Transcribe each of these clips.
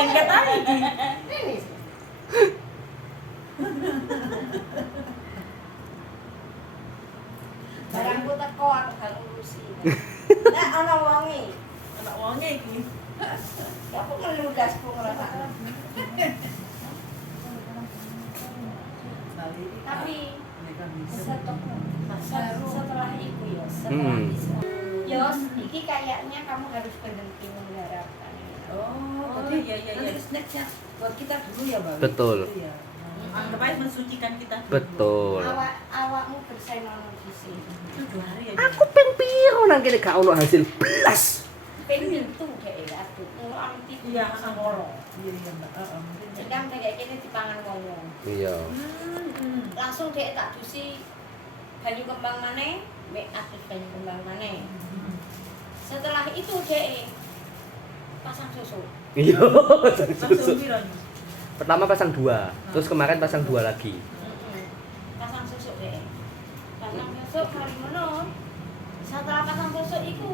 lengket aja. Barangku teko aku gak ngurusi. Nek ana wonge. Anak wonge iki. Ya aku ngeludasku ngrasakno. Tapi setelah itu ya, setelah bisa. Yos, iki kayaknya kamu harus berhenti mengharapkan. Oh, jadi iya. Nanti snacksnya buat kita dulu ya, Mbak. Betul. Gitu ya. Anggap aja mensucikan kita dulu. Betul. Awakmu bersenono di sini. Itu 2 hari aja. Aku ping piro nang kene gak ono hasil blas. Pengen tuh kayak aku, ngono tipu Iya, sangkolo. Iya, Mbak. Mungkin Sedang kayak gini dipangan ngomong. Iya. Langsung dia tak dusi banyu kembang maneh, mek aktif banyu kembang maneh. Setelah itu dia pasang susu. Iya. Langsung piro? Pertama pasang 2, terus kemarin pasang 2 lagi. Pasang susu dia. Pasang susu kali ngono. Setelah pasang susu itu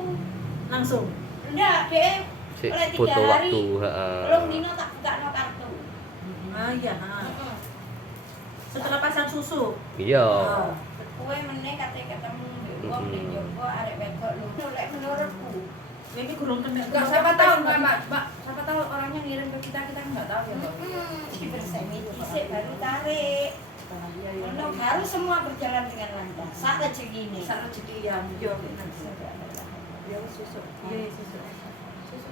Langsung. enggak dia Sik oleh 3 butuh hari. waktu, heeh. Belum dino tak buka no kartu. Ah iya, Setelah pasang susu. Iya. Kowe meneh kate ketemu wong ning Joko arek wedok lho. Lek menurutku Ini gurung kena. enggak, siapa tahu Mbak. Siapa tahu orangnya ngirim ke kita enggak tahu ya, Mbak. iki bersemi dhisik baru tarik. Ono baru semua berjalan dengan lancar. Sak rezeki ini. Sak rezeki ya, yo nanti. Ya susu. Iya, susu. Susu.